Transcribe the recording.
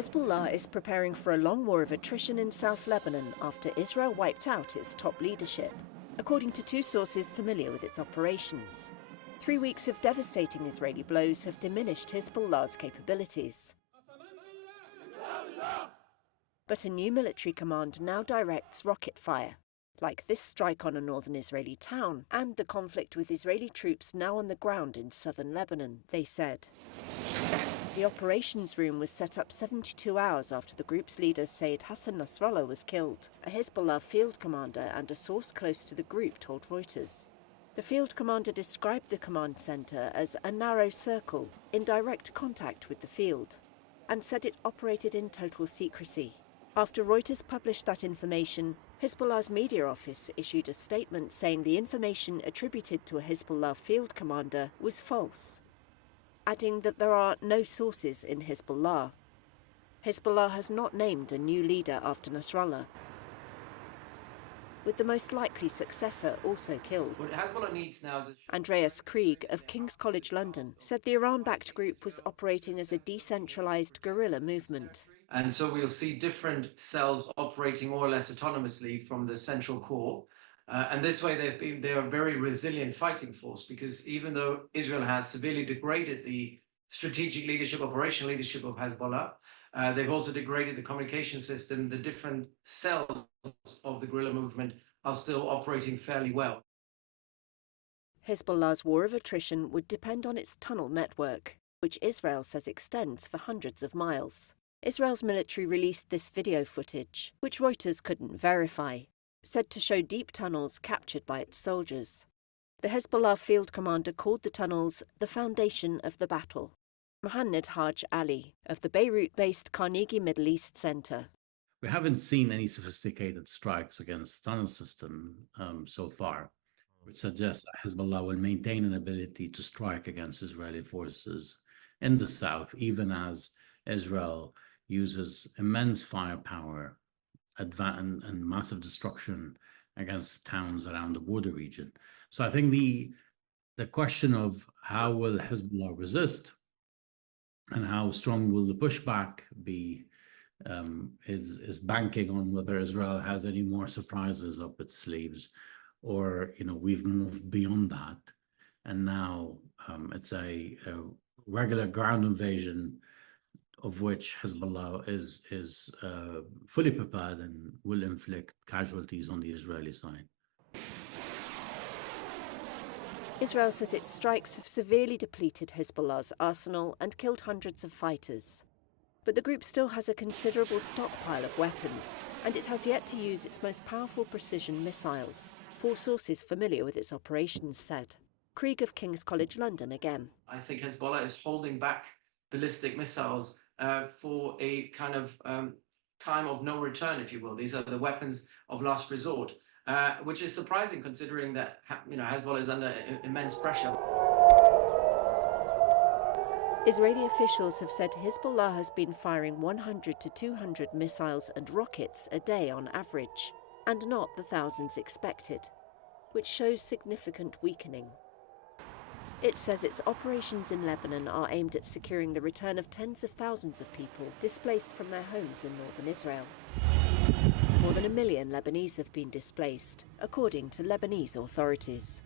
Hezbollah is preparing for a long war of attrition in South Lebanon after Israel wiped out its top leadership, according to two sources familiar with its operations. 3 weeks of devastating Israeli blows have diminished Hezbollah's capabilities. But a new military command now directs rocket fire, like this strike on a northern Israeli town and the conflict with Israeli troops now on the ground in southern Lebanon, they said. The operations room was set up 72 hours after the group's leader Sayyid Hassan Nasrallah was killed, a Hezbollah field commander and a source close to the group told Reuters. The field commander described the command center as a narrow circle in direct contact with the field, and said it operated in total secrecy. After Reuters published that information, Hezbollah's media office issued a statement saying the information attributed to a Hezbollah field commander was false, adding that there are no sources in Hezbollah. Hezbollah has not named a new leader after Nasrallah, with the most likely successor also killed. What Hezbollah needs now is Andreas Krieg of King's College London said the Iran-backed group was operating as a decentralized guerrilla movement. And so we'll see different cells operating more or less autonomously from the central core. And this way they are a very resilient fighting force, because even though Israel has severely degraded the strategic leadership, operational leadership of Hezbollah, they've also degraded the communication system. The different cells of the guerrilla movement are still operating fairly well. Hezbollah's war of attrition would depend on its tunnel network, which Israel says extends for hundreds of miles. Israel's military released this video footage, which Reuters couldn't verify, said to show deep tunnels captured by its soldiers. The Hezbollah field commander called the tunnels the foundation of the battle. Mohanad Haj Ali of the Beirut-based Carnegie Middle East Center. We haven't seen any sophisticated strikes against the tunnel system so far, which suggests that Hezbollah will maintain an ability to strike against Israeli forces in the south, even as Israel uses immense firepower and massive destruction against the towns around the border region. So I think the question of how will Hezbollah resist and how strong will the pushback be is banking on whether Israel has any more surprises up its sleeves, or we've moved beyond that, and now it's a regular ground invasion of which Hezbollah is fully prepared and will inflict casualties on the Israeli side. Israel says its strikes have severely depleted Hezbollah's arsenal and killed hundreds of fighters. But the group still has a considerable stockpile of weapons, and it has yet to use its most powerful precision missiles, four sources familiar with its operations said. Krieg of King's College London again. I think Hezbollah is holding back ballistic missiles for a kind of time of no return, if you will. These are the weapons of last resort, which is surprising considering that Hezbollah is under immense pressure. Israeli officials have said Hezbollah has been firing 100 to 200 missiles and rockets a day on average, and not the thousands expected, which shows significant weakening. It says its operations in Lebanon are aimed at securing the return of tens of thousands of people displaced from their homes in northern Israel. More than 1 million Lebanese have been displaced, according to Lebanese authorities.